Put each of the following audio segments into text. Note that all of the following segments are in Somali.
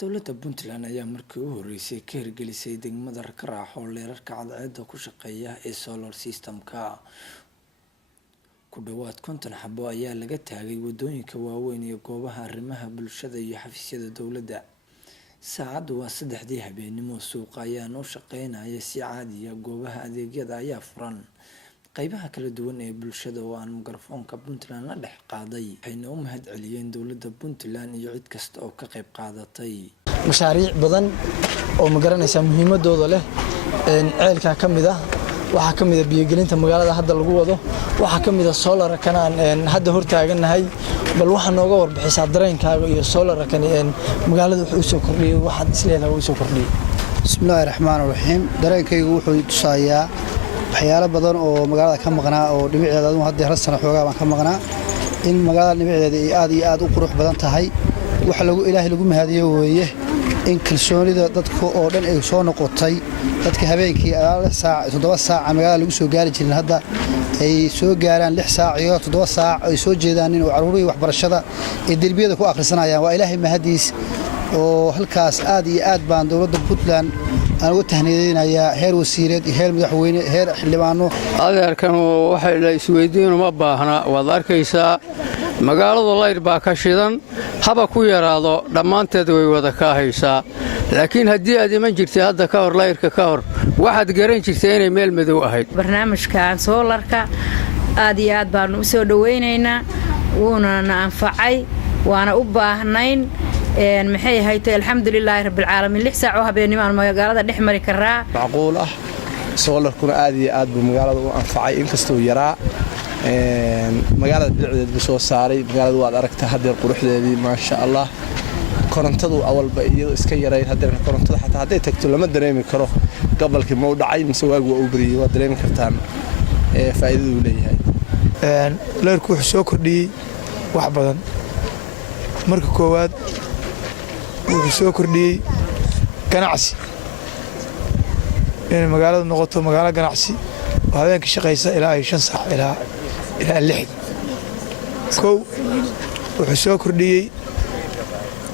dowladda Puntland ayaa markii ugu horeysay ka hirgelisay degmada Rakaraax oo leerarka cadceedda ku shaqeeya ee solar system-ka. Ku dhawaad 50 xabo ayaa laga taagay wadooyinka waaweyn iyo goobaha arrimaha bulshada iyo xafiisyada dowladda. Saacadu waa 3 habeenimo, suuqa ayaa noo shaqeynaya si caadi ah, goobaha adeegyada ayaa furan. qaybaha kala duwan ee bulshada oo aan mikrofoonka Puntland la dhex qaaday waxayna u mahadceliyeen dowladda Puntland iyo cid kasta oo ka qayb qaadatay mashaariic badan oo ma garanaysa muhiimadooda leh ceelka kamid ah waxa kamid ah biyo-gelinta magaalada hadda lagu wado waxa kamid ah solar kanaan hadda hortaaganahay bal waxa nooga warbixisa dareenkaaga iyo solar kan magaalada wuxuu soo kordhiyay waxa isleedahay uu soo kordhiyay bismillaahir rahmaanir rahiim dareenkaygu wuxuu tusayaa waxyaalo badan oo magaalada ka maqnaa oo dhimiceeda hadda hal sano xoogaa baan ka maqnaa in magaalada dhimiceeda ay aad iyo aad u qurux badan tahay waxa ilaahay lagu mahadiyo weeye in kalsoonida dadka oo dhan ay soo noqotay dadka habeenkii 7 saac magaalada lagu soo gaari jirin hadda ay soo gaaraan 6 saac iyo 7 saac ay soo jeedaan in caruurtii waxbarashada ee dalbiyada ku akhrisanayaan waa ilaahay mahadiis oo halkaas aad iyo aad baan dowladda Puntland aan ugu tahniidinayaa heer wasiireed iyo heer madaxweyne heer xildhibaano adeerkan waxa la isweydiin uma baahna waad arkaysaa magaalada layr baa ka shidan haba ku yaraado dhammaanteed way wada ka haysaa laakiin haddii aad iman jirtay hadda ka hor layrka ka hor waxaad garan jirtay inay meel madow ahayd barnaamijkan soolarka aad iyo aad baan u soo dhaweynaynaa wuuna na anfacay waana u baahnayn maxay haytay alxamdulilaahi rabbil caalamiin 6 saac oo habeenimo magaalada dhex mari karaa macquul ah soolarkuna aad iyo aad buu magaalada u anfacay inkastoo yaraa magaalada bilicdeedu soo saaray magaalada waad aragtaa hadda quruxdeedii ma sha Allah korontadu awalba iyadoo iska yaray hadda korontada xataa haday tagto lama dareemi karo gobolkii ma u dhacay mise waagu u bariyay waa dareemi kartaan faa'iidadu uu leeyahay leerku wuxuu soo kordhiyay wax badan marka koowaad wuxuu soo kordhiyay ganacsi in magaalada noqoto magaalo ganacsi oo habeenkii shaqeysa ilaa 5 saac ilaa 6 wuxuu soo kordhiyay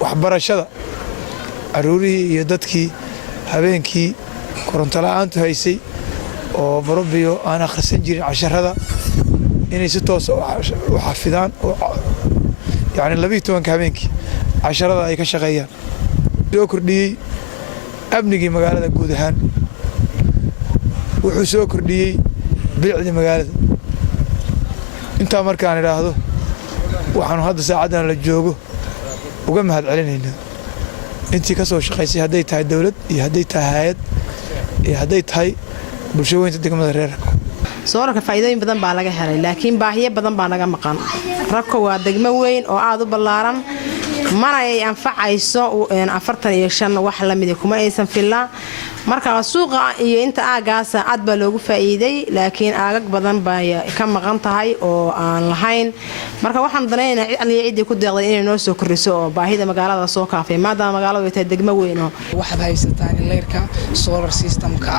waxbarashada caruurihii iyo dadkii habeenkii koronto la'aantu haysay oo barobiyo aan akhrisan jirin casharada inay si toos ah u xafidaan يعني 12 habeenkii casharada ay ka shaqeeyaan soo kordhiyay amnigii magaalada guud ahaan wuxuu soo kordhiyay bilicda magaalada inta markaan iraahdo waxaan hadda saacadan la joogo uga mahadcelinaynaa intii ka soo shaqeysay haday tahay dawlad iyo haday tahay hay'ad iyo haday tahay bulshooyinka degmada reerka soorka faa'iidooyin badan baa laga helay laakiin baahiyo badan baa naga maqan Rako waa degmo weyn oo aad u ballaaran mana ay anfacayso 45 wax la mid ah kuma aysan filaa marka suuqa iyo inta aagaas aad baa loogu faa'iiday laakiin aagag badan baa ka maqan tahay oo aan lahayn marka waxaan danaynaynaa cid ku deeqday inay noo soo kordhiso oo baahida magaalada soo kaafay maadaama magaaladu ay tahay degmo weyn oo waxaad haysataan leerka solar system-ka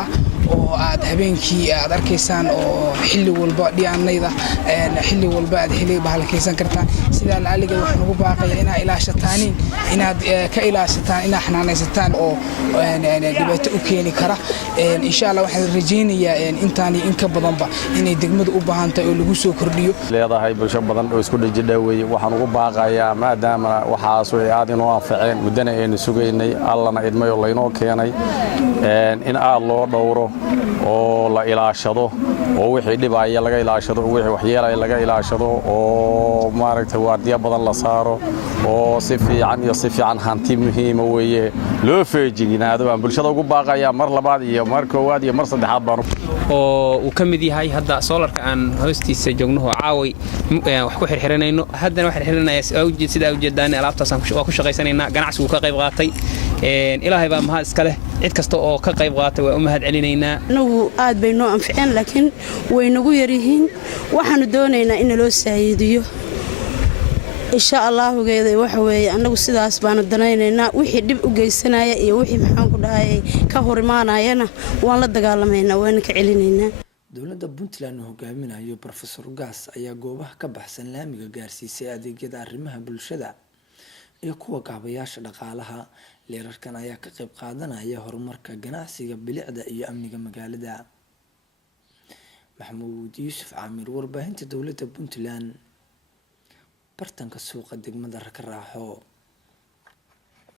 oo aad habeenkii aad arkaysaan oo xilli walba dhiyaanayda xilli walba aad xilli bahalkaysan kartaan sida laaliga waxaan ugu baaqayaa inaad ilaashataan inaad ka ilaashataan inaad xanaanaysataan oo dhibaato u keeni kara insha Allah waxaan rajaynayaa intaani in ka badanba inay degmadu u baahan tahay oo lagu soo kordhiyo leedahay bulsho badan oo isku dhijidhaweey waxaan ugu baaqayaa maadaama waxaas way aad inoo anfaceen mudana aynu sugaynay Allahna idmay oo laynoo keenay in aad loo dhowro oo la ilaashado oo wixii dhibaya laga ilaashado wixii waxyeelay laga ilaashado oo maaragtay waardiya badan la saaro oo si fiican hanti muhiim ah weeye loo feejiginaado aan bulshada ugu baaqayaa mar labaad iyo mar koowaad iyo mar saddexaad baan oo uu kamid yahay hadda solarka aan hoostiisa joogno oo caaway wax ku xirxiranayno haddana wax xirxiranaya sida u jeedaan alaabtaas aan ku shaqaysanayna ganacsigu ka qayb qaatay ilaahay baa mahad iska leh cid kasta oo ka qayb qaatay waa u mahad celinaynaa anagu aad bay noo anficeen laakiin way nagu yar yihiin waxaanu doonaynaa in loo saayidiyo insha Allah geeday waxa weeye anagu sidaas baan danaynaynaa wixii dib u geysanaya iyo wixii maxaan ku dhahay ka hor imaanayana waan la dagaalameynaa waan ka celinaynaa dowladda Puntland oo hogaaminayo Professor Gas ayaa goobaha ka baxsan laamiga gaarsiisay adeegyada arrimaha bulshada iyo kuwa kaabayaasha dhaqaalaha. Leerarkan ayaa ka qayb qaadanaya horumarka ganacsiga, bilicda iyo amniga magaalada. Maxamuud Yuusuf Caamir, warbaahinta dowladda Puntland, bartanka suuqa degmada Rakaraaxo.